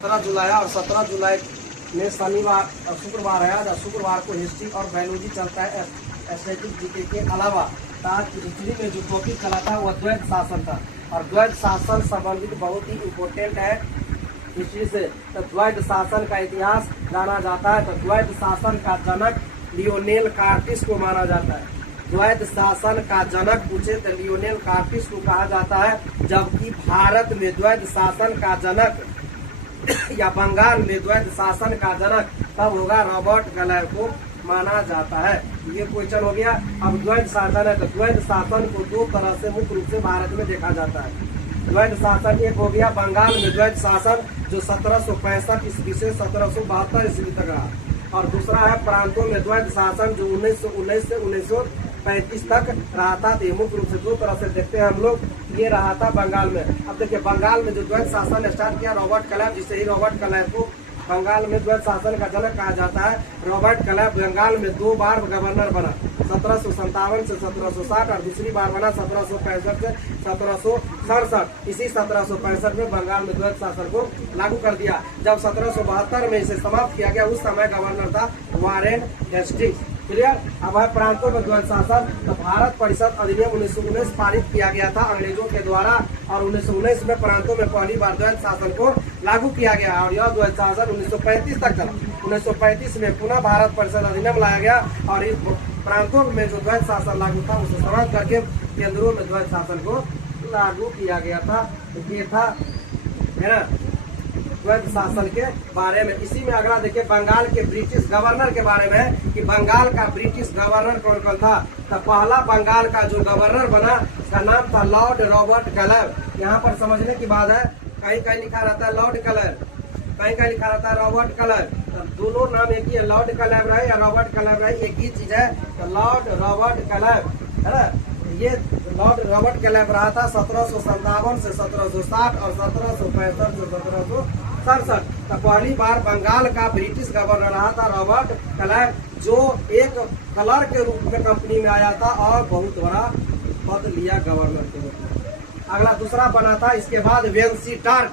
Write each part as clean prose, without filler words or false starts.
17 जुलाई और 17 जुलाई में शनिवार और शुक्रवार है। आज शुक्रवार को हिस्ट्री और बायोलॉजी चलता है। एस्थेटिक जीके के अलावा आज हिस्ट्री में जो टॉपिक चला था वह द्वैत शासन था और द्वैत शासन संबंधित बहुत ही इम्पोर्टेंट है हिस्ट्री से। तो द्वैत शासन का इतिहास जाना जाता है। तो द्वैत शासन का जनक लियोनेल कार्टिस को माना जाता है। द्वैत शासन का जनक पूछे तो लियोनेल कार्टिस को कहा जाता है, जबकि भारत में द्वैत शासन का जनक या बंगाल में द्वैत शासन का जनक तब होगा रॉबर्ट क्लाइव को माना जाता है। ये क्वेश्चन हो गया। अब द्वैत शासन है तो द्वैत शासन को दो तरह से मुख्य रूप से भारत में देखा जाता है। द्वैत शासन एक हो गया बंगाल में द्वैत शासन जो 1765 ईस्वी से 1772 ईस्वी तक रहा, और दूसरा है प्रांतों में द्वैत शासन जो 1919 से 1935 तक रहा था। तो मुख्य रूप से दो तरह से देखते हैं हम लोग। ये रहा था बंगाल में। अब देखिए बंगाल में जो द्वैत शासन स्टार्ट किया रॉबर्ट क्लाइव, जिसे ही रॉबर्ट क्लाइव को बंगाल में द्वैत शासन का जनक कहा जाता है। रॉबर्ट क्लाइव बंगाल में 2 बार गवर्नर बना, 1757 से 1760 और दूसरी बार बना 1765 से 1767। इसी 1765 में बंगाल में द्वैत शासन को लागू कर दिया। जब 1772 में इसे समाप्त किया गया, उस समय गवर्नर था वारेन हेस्टिंग्स। क्लियर। अब है प्रांतों में द्वैत शासन। तो भारत परिषद अधिनियम 1919 पारित किया गया था अंग्रेजों के द्वारा, और 1919 में प्रांतों में पहली बार द्वैत शासन को लागू किया गया और यह द्वैत शासन 1935 तक चला। 1935 में पुनः भारत परिषद अधिनियम लाया गया और इस प्रांतों में जो द्वैत शासन लागू था उसे समाप्त करके केंद्रों में द्वैत शासन को लागू किया गया था। तो ये था है ना द्वैत शासन के बारे में। इसी में अगला देखिए बंगाल के ब्रिटिश गवर्नर के बारे में कि बंगाल का ब्रिटिश गवर्नर कौन कौन था। तो पहला बंगाल का जो गवर्नर बना उसका नाम था लॉर्ड रॉबर्ट क्लाइव। यहाँ पर समझने की बात है, कहीं कहीं लिखा रहता है लॉर्ड क्लाइव, कहीं कहीं लिखा रहता है रॉबर्ट क्लाइव। तो दोनों नाम एक ही है, लॉर्ड क्लाइव रहे या रॉबर्ट क्लाइव रहे एक ही चीज है। तो लॉर्ड रॉबर्ट क्लाइव है ना, ये लॉर्ड रॉबर्ट क्लाइव रहा था 1757 से 1760 और 1765 से 1767। तो पहली बार बंगाल का ब्रिटिश गवर्नर रहा था रॉबर्ट क्लाइव, जो एक क्लर्क के रूप में कंपनी में आया था और बहुत बड़ा पद लिया गवर्नर के रूप में। अगला दूसरा बना था इसके बाद वेंसीटार्ट।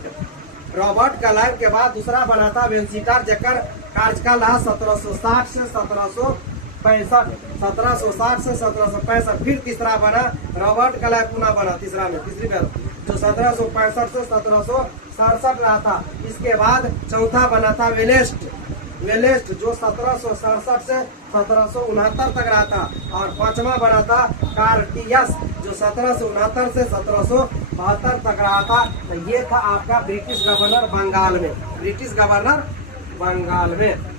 रॉबर्ट क्लाइव के बाद दूसरा बना था वेंसीटार्ट, जेकर कार्यकाल रहा 1760 से 1765। 1760 से 1765। फिर तीसरा बना रॉबर्ट क्लाइव, पुनः बना तीसरा में तीसरी बार जो 1765 से 1767 रहा था। इसके बाद चौथा बना था वेलेस्ट जो 1767 से 1769 तक रहा था, और पांचवा बना था कार्टियस जो 1769 से 1772 तक रहा था। तो ये था आपका ब्रिटिश गवर्नर बंगाल में, ब्रिटिश गवर्नर बंगाल में।